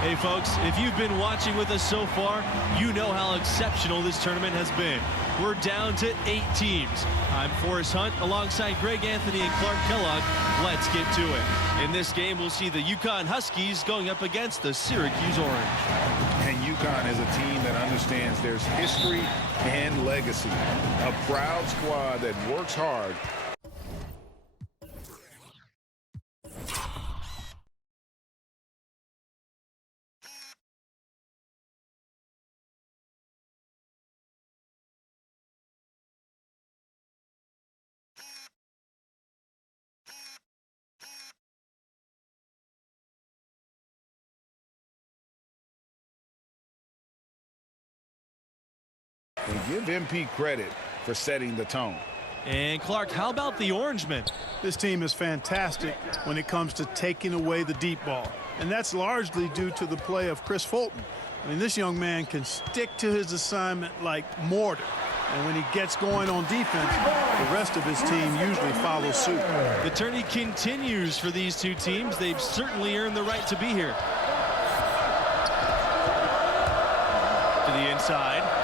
Hey folks, if you've been watching with us so far, you know how exceptional this tournament has been. We're down to 8 teams. I'm Forrest Hunt alongside Greg Anthony and Clark Kellogg. Let's get to it. In this game, we'll see the UConn Huskies going up against the Syracuse Orange. And UConn is a team that understands there's history and legacy. A proud squad that works hard. And give MP credit for setting the tone. And Clark, how about the Orangemen? This team is fantastic when it comes to taking away the deep ball. And that's largely due to the play of Chris Fulton. I mean, this young man can stick to his assignment like mortar. And when he gets going on defense, the rest of his team usually follows suit. The tourney continues for these two teams. They've certainly earned the right to be here. To the inside.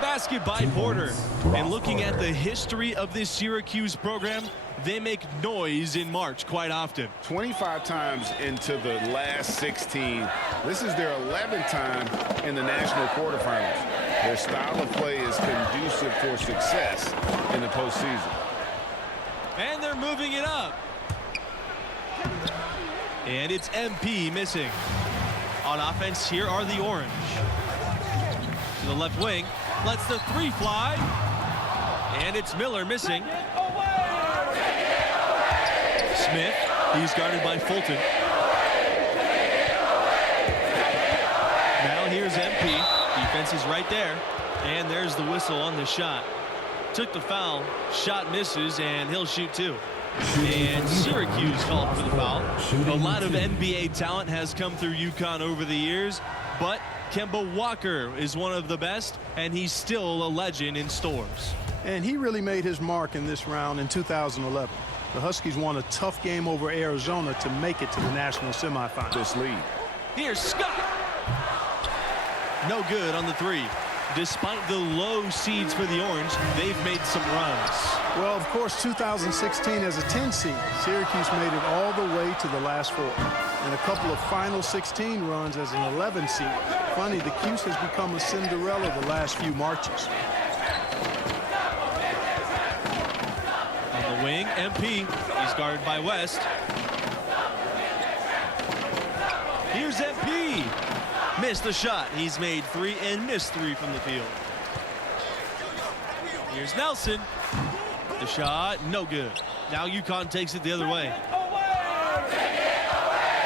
Basket by Porter. And looking at the history of this Syracuse program, they make noise in March quite often. 25 times into the last 16. This is their 11th time in the national quarterfinals. Their style of play is conducive for success in the postseason. And they're moving it up. And it's MP missing. On offense, here are the Orange. To the left wing. Lets the three fly. And it's Miller missing. Smith, he's guarded by Fulton. Now here's MP. Defense is right there. And there's the whistle on the shot. Took the foul. Shot misses, and he'll shoot two. And Syracuse called for the foul. A lot of NBA talent has come through UConn over the years, but Kemba Walker is one of the best, and he's still a legend in stores. And he really made his mark in this round in 2011. The Huskies won a tough game over Arizona to make it to the national semifinals. This lead. Here's Scott. No good on the three. Despite the low seeds for the Orange, they've made some runs. Well, of course, 2016 as a 10 seed, Syracuse made it all the way to the last four. And a couple of final 16 runs as an 11 seed. Funny, the Cuse has become a Cinderella the last few marches. On the wing, MP. He's guarded by West. Here's MP. Missed the shot. He's made three and missed three from the field. Here's Nelson. The shot, no good. Now UConn takes it the other way.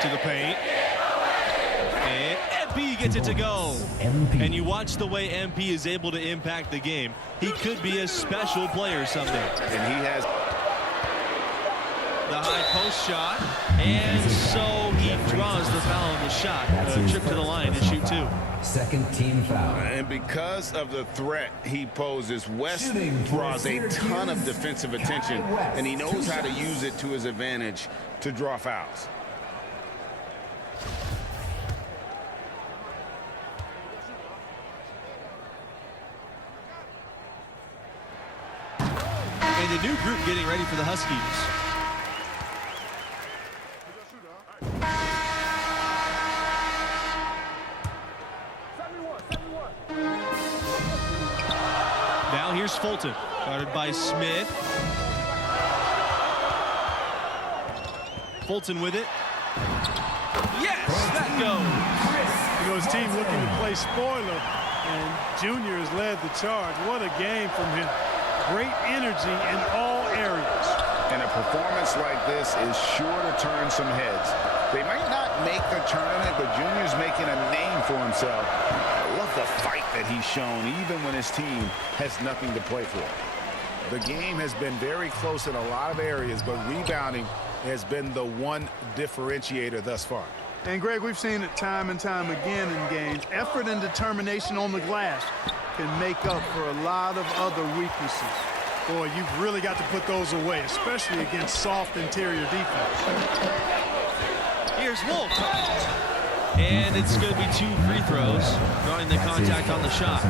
To the paint. And MP gets it to go. And you watch the way MP is able to impact the game. He could be a special player someday. And he has the high post shot. And so he draws the foul on the shot. Trip to the line to shoot two. Second team foul. And because of the threat he poses, West draws a ton of defensive attention, and he knows how to use it to his advantage to draw fouls. And a new group getting ready for the Huskies. Now here's Fulton, guarded by Smith. Fulton with it. Yes, that goes. You know, his team looking to play spoiler, and Junior has led the charge. What a game from him. Great energy in all areas. And a performance like this is sure to turn some heads. They might not make the tournament, but Junior's making a name for himself. I love the fight that he's shown, even when his team has nothing to play for. The game has been very close in a lot of areas, but rebounding has been the one differentiator thus far. And, Greg, we've seen it time and time again in games. Effort and determination on the glass can make up for a lot of other weaknesses. Boy, you've really got to put those away, especially against soft interior defense. Here's Wolf. And it's going to be 2 free throws, drawing the contact on the shot.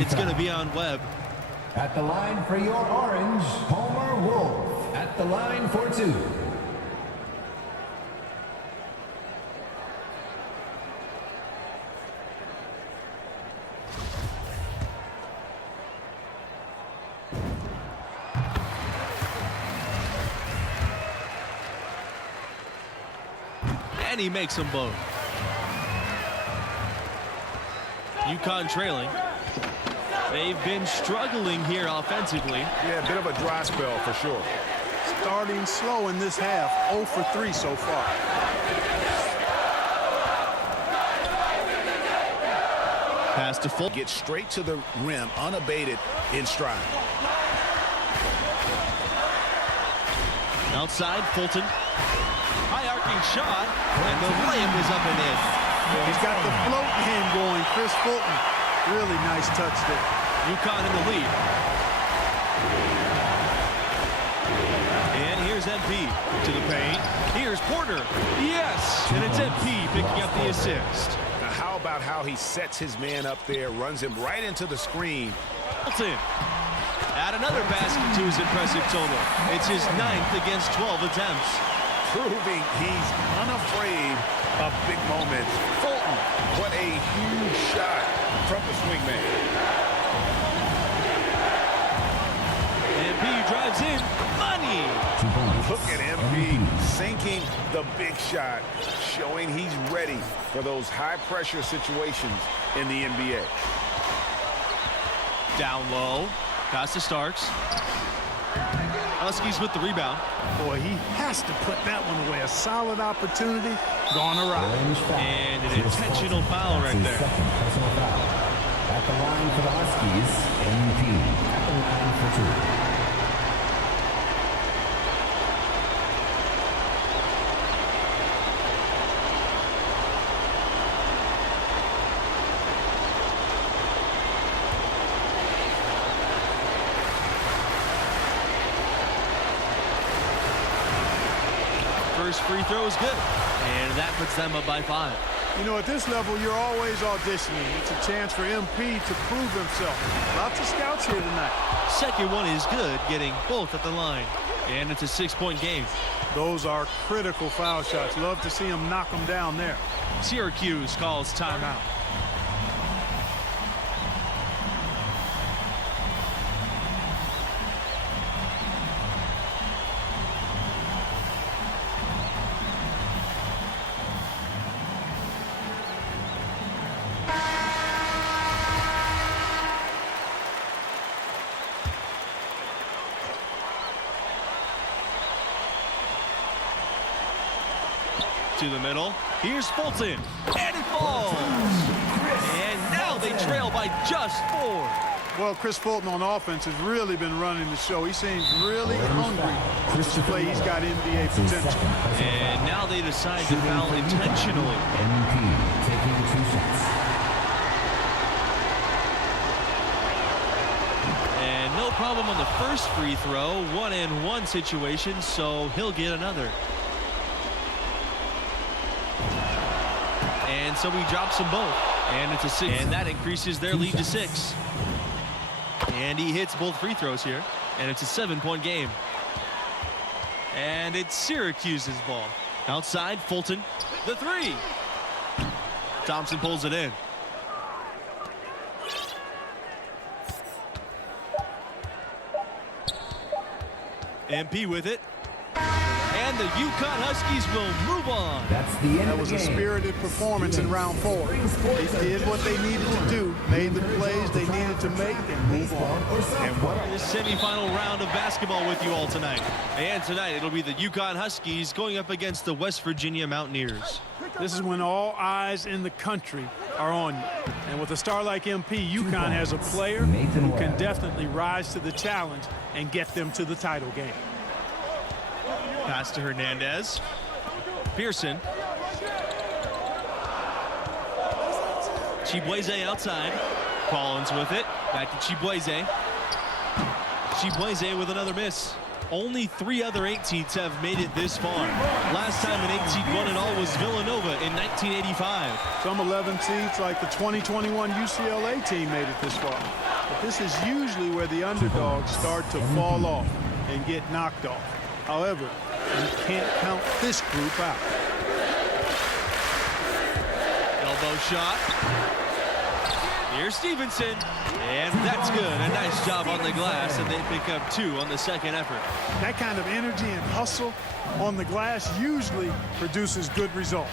It's going to be on Webb. At the line for your orange, Homer Wolf. At the line for 2. And he makes them both. UConn trailing. They've been struggling here offensively. Yeah, a bit of a dry spell for sure. Starting slow in this half, 0 for 3 so far. Pass to Fulton. Get straight to the rim, unabated in stride. Outside, Fulton. High arcing shot, and the layup is up and in. He's got the float game going, Chris Fulton. Really nice touch there. UConn in the lead. And here's MP to the paint. Here's Porter. Yes! And it's MP picking up the assist. Now how about how he sets his man up there, runs him right into the screen. Fulton. Add another basket to his impressive total. It's his 9th against 12 attempts. Proving he's unafraid of big moments. Fulton, what a huge shot from the swingman. MP drives in. Money! Look at MP sinking the big shot, showing he's ready for those high-pressure situations in the NBA. Down low. Pass to Starks. Huskies with the rebound. Boy, he has to put that one away. A solid opportunity gone awry. And an intentional foul right there. Second personal foul. At the line for the Huskies, MP. At the line for 2. First free throw is good. And that puts them up by 5. You know, at this level, you're always auditioning. It's a chance for MP to prove himself. Lots of scouts here tonight. Second one is good, getting both at the line. And it's a 6-point game. Those are critical foul shots. Love to see him knock them down there. Syracuse calls timeout. To the middle. Here's Fulton. And it falls. And now they trail by just 4. Well, Chris Fulton on offense has really been running the show. He seems really hungry to display he's got NBA potential. And now they decide to foul intentionally. MP taking 2 shots. And no problem on the first free throw. 1-and-1 situation, so he'll get another. And so he drops them both. And it's a 6. And that increases their lead to 6. And he hits both free throws here. And it's a 7-point game. And it's Syracuse's ball. Outside, Fulton. The 3. Thompson pulls it in. MP with it. And the UConn Huskies will move on. That's the end That was a spirited performance in round 4. They did what they needed to do, made the plays they needed to make, and move on. And what This semifinal round of basketball with you all tonight. And tonight it'll be the UConn Huskies going up against the West Virginia Mountaineers. This is when all eyes in the country are on you. And with a star like MP, UConn has a player who can definitely rise to the challenge and get them to the title game. Pass to Hernandez. Pearson. Chibueze outside. Collins with it. Back to Chibueze. Chibueze with another miss. Only 3 other 8 seeds have made it this far. Last time an 8 seed won it all was Villanova in 1985. Some 11 seeds, like the 2021 UCLA team, made it this far. But this is usually where the underdogs start to fall off and get knocked off. However, you can't count this group out. Elbow shot. Here's Stevenson. And that's good. A nice job on the glass, and they pick up 2 on the second effort. That kind of energy and hustle on the glass usually produces good results.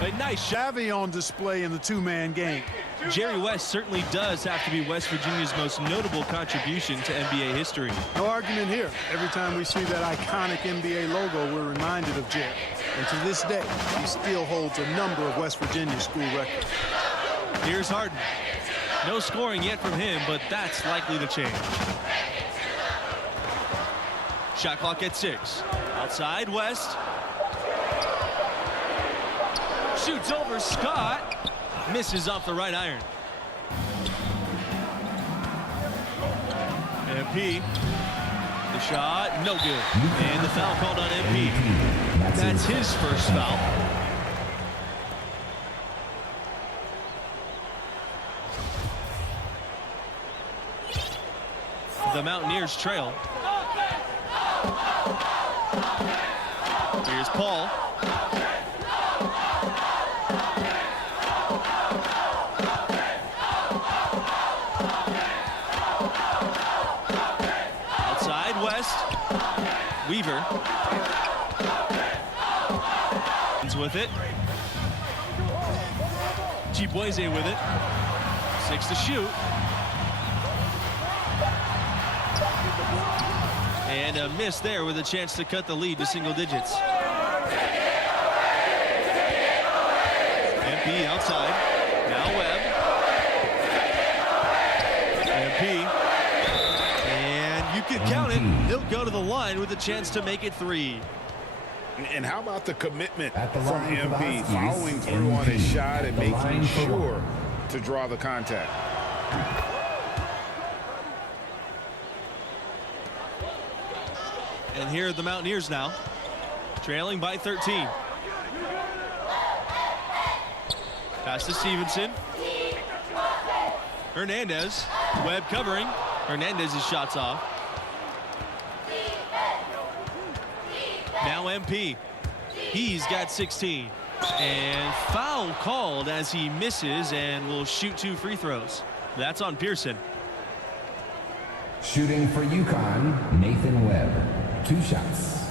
A nice shot. Savvy on display in the two-man game. Jerry West certainly does have to be West Virginia's most notable contribution to NBA history. No argument here. Every time we see that iconic NBA logo, we're reminded of Jerry. And to this day, he still holds a number of West Virginia school records. Here's Harden. No scoring yet from him, but that's likely to change. Shot clock at 6. Outside, West. Shoots over Scott. Misses off the right iron. MP. The shot, no good. And the foul called on MP. That's his first foul. The Mountaineers trail. Here's Paul. Outside, West. Weaver. With it. Chibueze with it. 6 to shoot. And a miss there with a chance to cut the lead to single digits. MP outside. Now Webb. MP. And you can count it. He'll go to the line with a chance to make it 3. And how about the commitment from MP, following through on his shot and making sure to draw the contact. And here are the Mountaineers now, trailing by 13. Pass to Stevenson. Hernandez. Webb covering. Hernandez's shot's off. Now MP. He's got 16. And foul called as he misses and will shoot 2 free throws. That's on Pearson. Shooting for UConn, Nathan Webb. 2 shots.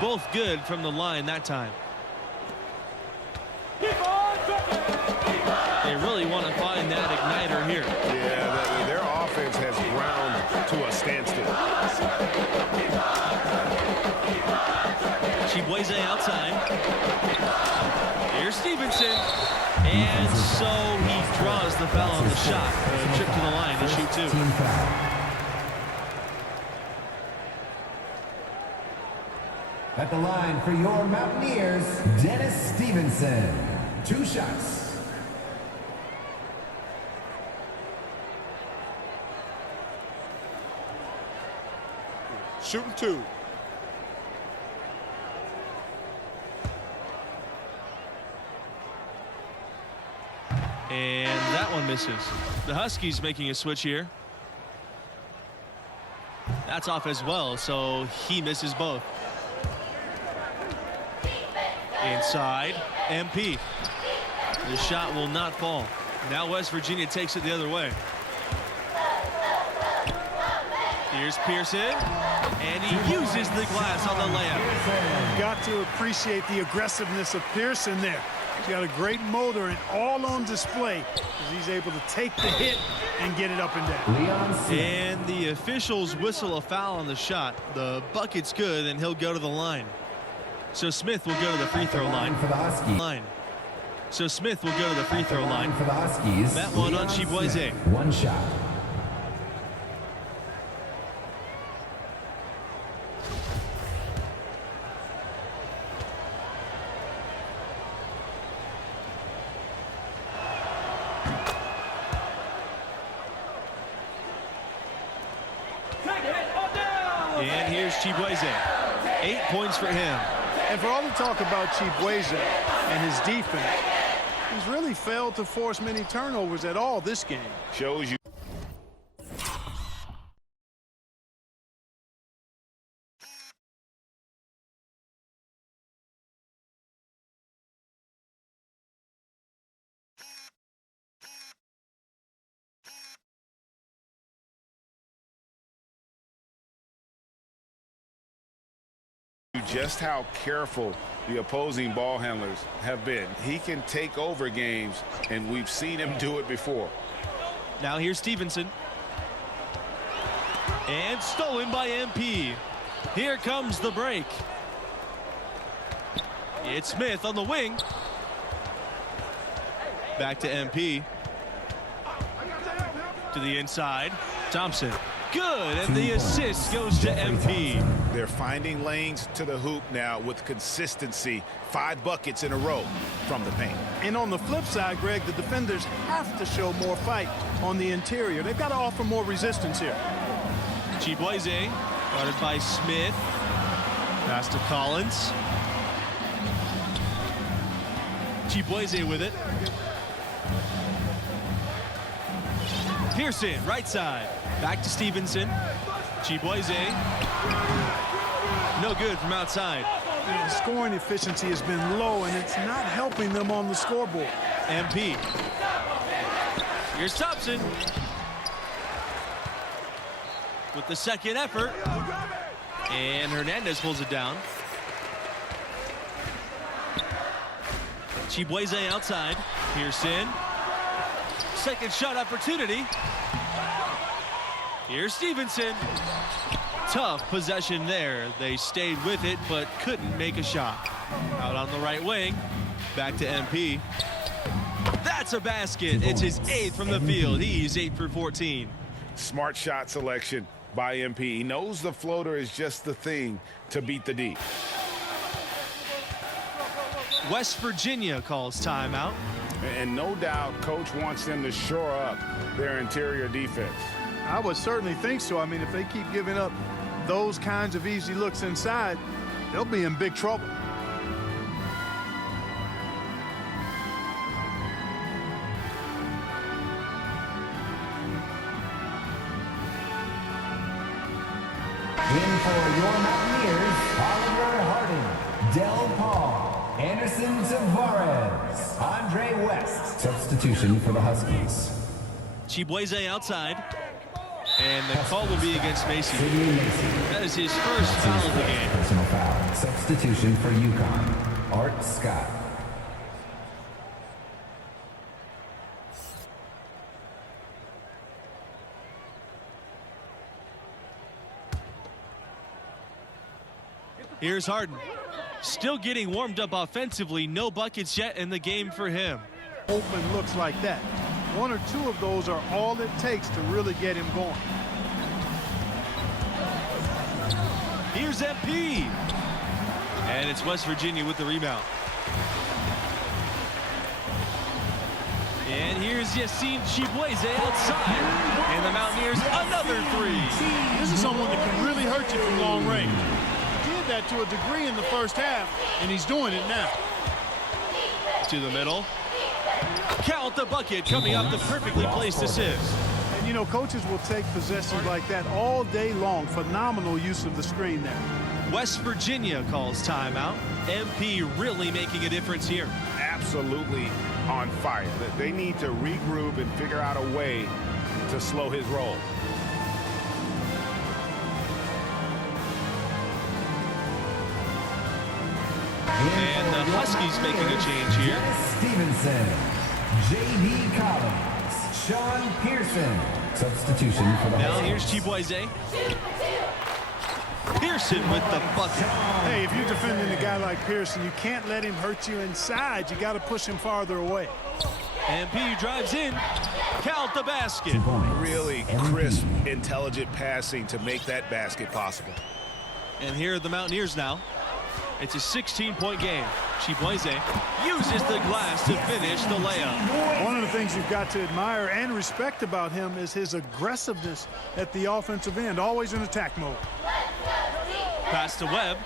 Both good from the line that time. They really want to find that igniter here. Yeah, their offense has ground to a standstill. Chibueze outside. Here's Stevenson. And so he draws the foul on the shot. A trip to the line to shoot 2. At the line for your Mountaineers, Dennis Stevenson. 2 shots. Shooting 2. And that one misses. The Huskies making a switch here. That's off as well, so he misses both. Inside, MP. The shot will not fall. Now West Virginia takes it the other way. Here's Pearson, and he uses the glass on the layup. You've got to appreciate the aggressiveness of Pearson there. He's got a great motor and all on display as he's able to take the hit and get it up and down. And the officials whistle a foul on the shot. The bucket's good, and he'll go to the line. So Smith will go to the free throw line. So Smith will go to the free throw line. For the Huskies, That one on Leon Chibueze. Smith, one shot. And here's Chibueze. 8 points for him. And for all the talk about Chibueze and his defense, he's really failed to force many turnovers at all this game. Shows you. Just how careful the opposing ball handlers have been. He can take over games, and we've seen him do it before. Now here's Stevenson. And stolen by MP. Here comes the break. It's Smith on the wing. Back to MP. To the inside. Thompson. Good, and the assist goes to MP. They're finding lanes to the hoop now with consistency. 5 buckets in a row from the paint. And on the flip side, Greg, the defenders have to show more fight on the interior. They've got to offer more resistance here. Chibueze, guarded by Smith. Pass to Collins. Chibueze with it. Pearson, right side. Back to Stevenson. Chibueze. No good from outside. The scoring efficiency has been low, and it's not helping them on the scoreboard. MP. Here's Thompson. With the second effort. And Hernandez pulls it down. Chibueze outside. Pearson. Second shot opportunity. Here's Stevenson. Tough possession there. They stayed with it, but couldn't make a shot. Out on the right wing. Back to MP. That's a basket. It's his 8th from the field. He's 8 for 14. Smart shot selection by MP. He knows the floater is just the thing to beat the D. West Virginia calls timeout. And no doubt coach wants them to shore up their interior defense. I would certainly think so. I mean, if they keep giving up those kinds of easy looks inside, they'll be in big trouble. In for your Mountaineers, Oliver Harding, Del Paul, Anderson Tavares, Andre West. Substitution for the Huskies. Chibueze outside. And the call will be against Macy. That is his first foul of the game. Personal foul. Substitution for UConn, Art Scott. Here's Harden. Still getting warmed up offensively. No buckets yet in the game for him. Open looks like that. 1 or 2 of those are all it takes to really get him going. Here's MP. And it's West Virginia with the rebound. And here's Yassine Chibueze outside. And the Mountaineers another 3. This is someone that can really hurt you from long range. He did that to a degree in the first half, and he's doing it now. To the middle. Count the bucket coming off the perfectly placed assist. And, you know, coaches will take possessions like that all day long. Phenomenal use of the screen there. West Virginia calls timeout. MP really making a difference here. Absolutely on fire. They need to regroup and figure out a way to slow his roll. And the Huskies making a change here. Dennis Stevenson, J.D. Collins, Sean Pearson. Substitution for the Now Huskies. here's Chibueze. Pearson with the bucket. Hey, if you're defending a guy like Pearson, you can't let him hurt you inside. You got to push him farther away. MP drives in. Count the basket. Really crisp, intelligent passing to make that basket possible. And here are the Mountaineers now. It's a 16-point game. Chibueze uses the glass to finish the layup. One of the things you've got to admire and respect about him is his aggressiveness at the offensive end, always in attack mode. Pass to Webb.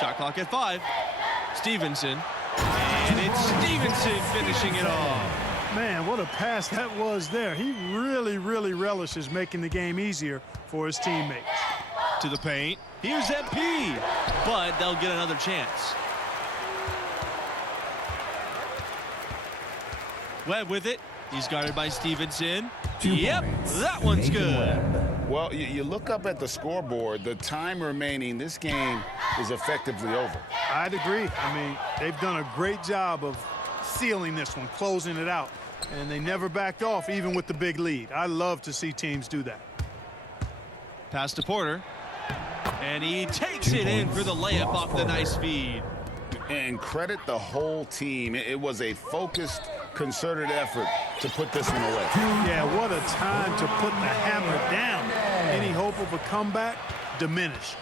Shot clock at 5. Stevenson. And it's Stevenson finishing it off. Man, what a pass that was there. He really relishes making the game easier for his teammates. To the paint. Here's MP. But they'll get another chance. Webb with it. He's guarded by Stevenson. Yep, that one's good. Well, you look up at the scoreboard, the time remaining, this game is effectively over. I'd agree. I mean, they've done a great job of sealing this one, closing it out. And they never backed off, even with the big lead. I love to see teams do that. Pass to Porter. And he takes it in for the layup off the nice feed. And credit the whole team. It was a focused, concerted effort to put this one away. Yeah, what a time to put the hammer down. Any hope of a comeback diminished.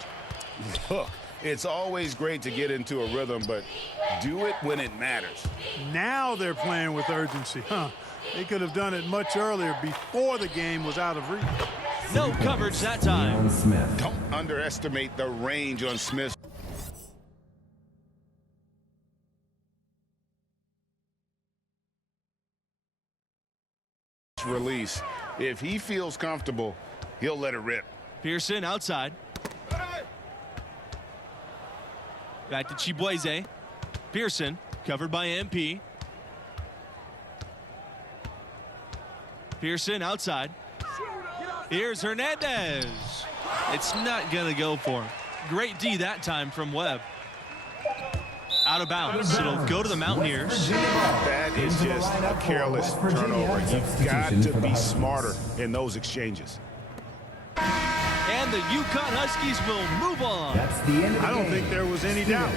Look, it's always great to get into a rhythm, but do it when it matters. Now they're playing with urgency. They could have done it much earlier, before the game was out of reach. No coverage that time. Don't underestimate the range on Smith's release. If he feels comfortable, he'll let it rip. Pearson outside. Back to Chibueze. Pearson covered by MP. Pearson outside. Here's Hernandez. It's not going to go for him. Great D that time from Webb. Out of bounds. It'll go to the Mountaineers. That is just a careless turnover. You've got to be smarter in those exchanges. And the UConn Huskies will move on. That's the end of the I don't game. think there was any doubt.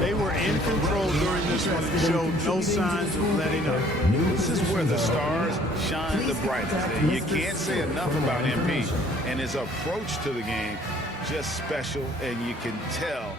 They were in control during this one and showed no signs of letting up. This is where the stars shine the brightest. And you can't say enough about MP and his approach to the game. Just special, and you can tell